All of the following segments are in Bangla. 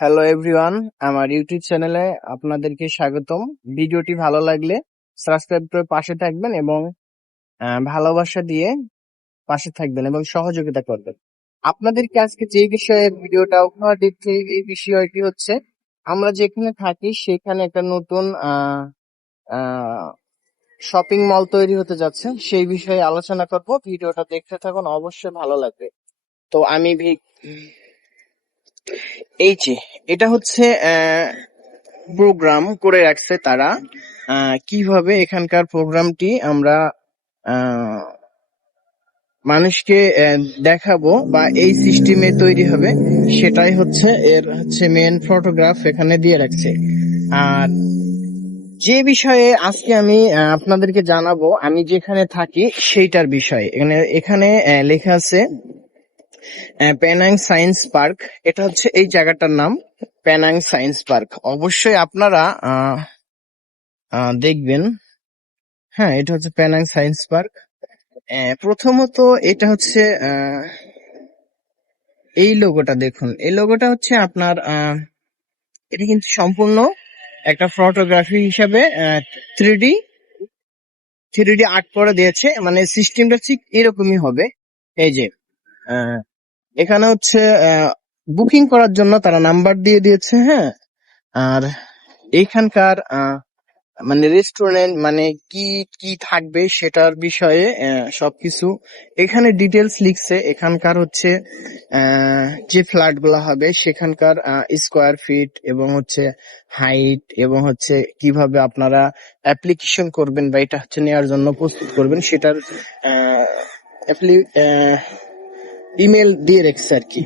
হ্যালো এভরিওয়ান, আমার ইউটিউব চ্যানেলে আপনাদেরকে স্বাগতম। ভিডিওটি ভালো লাগলে সাবস্ক্রাইব করে পাশে থাকবেন এবং ভালোবাসা দিয়ে পাশে থাকবেন এবং সহযোগিতা করবেন। আপনাদেরকে আজকে যে বিষয়ে ভিডিওটা উপহার দিচ্ছি, এই বিষয়টি হচ্ছে আমরা যেখানে থাকি সেখানে একটা নতুন শপিং মল তৈরি হতে যাচ্ছে, সেই বিষয়ে আলোচনা করব। ভিডিওটা দেখতে থাকুন, অবশ্যই ভালো লাগবে। তো আমি এই যে এটা হচ্ছে প্রোগ্রাম করে রাখছে তারা। কিভাবে এখানকার প্রোগ্রামটি আমরা আহ, মানুষকে দেখাবো বা এই সিস্টেমে তৈরি হবে, সেটাই হচ্ছে এর হচ্ছে মেন ফটোগ্রাফ এখানে দিয়ে রাখছে। আর যে বিষয়ে আজকে আমি আপনাদেরকে জানাবো, আমি যেখানে থাকি সেইটার বিষয়ে। এখানে এখানে লেখা আছে পেনাং সায়েন্স পার্ক। এটা হচ্ছে এই জায়গাটার নাম, পেনাং সায়েন্স পার্ক। অবশ্যই আপনারা দেখবেন। হ্যাঁ, এটা হচ্ছে পেনাং সায়েন্স পার্ক। প্রথমত এটা হচ্ছে এই লোগোটা দেখুন। এই লোগোটা হচ্ছে আপনার এটা কিন্তু সম্পূর্ণ একটা ফটোগ্রাফি হিসাবে থ্রি ডি আর্ট করে দিয়েছে। মানে সিস্টেমটা ঠিক এরকমই হবে। এই যে আহ, এখানে হচ্ছে বুকিং করার জন্য তারা নাম্বার দিয়ে দিয়েছে। হ্যাঁ, আর এইখানকার মানে রেস্টুরেন্ট মানে কি কি থাকবে সেটার বিষয়ে সবকিছু এখানে ডিটেলস লিখছে। এখানকার হচ্ছে যে ফ্ল্যাট গুলা হবে সেখানকার স্কোয়ার ফিট এবং হচ্ছে হাইট এবং হচ্ছে কিভাবে আপনারা অ্যাপ্লিকেশন করবেন বা এটা হচ্ছে নেওয়ার জন্য প্রস্তুত করবেন সেটার ইমেল দিয়ে রেখেছে আর কি।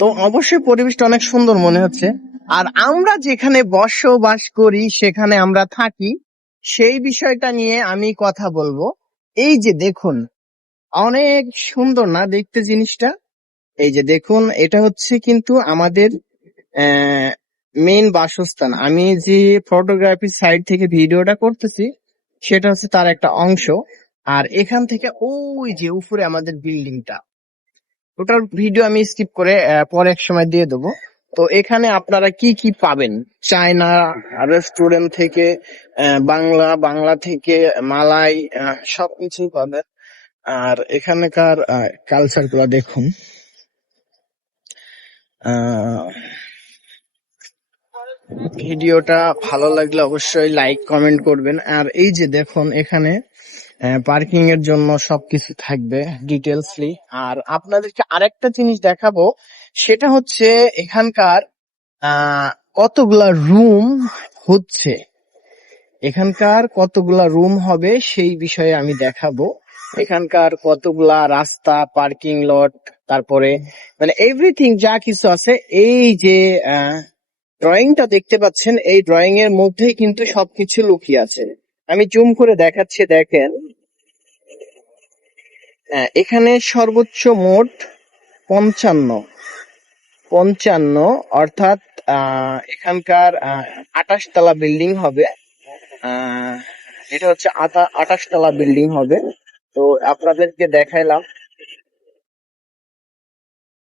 তো অবশ্যই পরিবেশটা অনেক সুন্দর মনে হচ্ছে। আর আমরা যেখানে বসবাস করি, সেখানে আমরা থাকি, সেই বিষয়টা নিয়ে আমি কথা বলবো। এই যে দেখুন, অনেক সুন্দর না দেখতে জিনিসটা? এই যে দেখুন, এটা হচ্ছে কিন্তু আমাদের মেইন বাসস্থান। আমি যে ফটোগ্রাফি সাইড থেকে ভিডিওটা করতেছি সেটা হচ্ছে তার একটা অংশ। আর এখান থেকে ওই যে উপরে আমাদের বিল্ডিংটা, ওটার ভিডিও আমি স্কিপ করে পরে এক সময় দিয়ে দেবো। তো এখানে আপনারা কি কি পাবেন, চায়না রেস্টুরেন্ট থেকে বাংলা বাংলা থেকে মালাই, সবকিছুই পাবেন। আর এখানকার কালচার গুলা দেখুন। ভিডিওটা ভালো লাগলে অবশ্যই লাইক কমেন্ট করবেন। আর এই যে দেখুন, এখানে পার্কিং এর জন্য সবকিছু থাকবে ডিটেলসলি। আর আপনাদেরকে আরেকটা জিনিস দেখাবো, সেটা হচ্ছে এখানকার আহ কতগুলা রুম হচ্ছে, এখানকার কতগুলা রুম হবে সেই বিষয়ে আমি দেখাবো। এখানকার কতগুলা রাস্তা, পার্কিং লট, তারপরে মানে এভরিথিং যা কিছু আছে। এই যে ড্রয়িংটা দেখতে পাচ্ছেন, এই ড্রয়িং এর মধ্যেই কিন্তু সবকিছু লুকিয়ে আছে। আমি জুম করে দেখাচ্ছি, দেখেন। এখানে সর্বোচ্চ মোট 55 55, অর্থাৎ এখানকার 28 তলা বিল্ডিং হবে। এটা হচ্ছে 28 তলা বিল্ডিং হবে। তো আপনাদেরকে দেখাইলাম।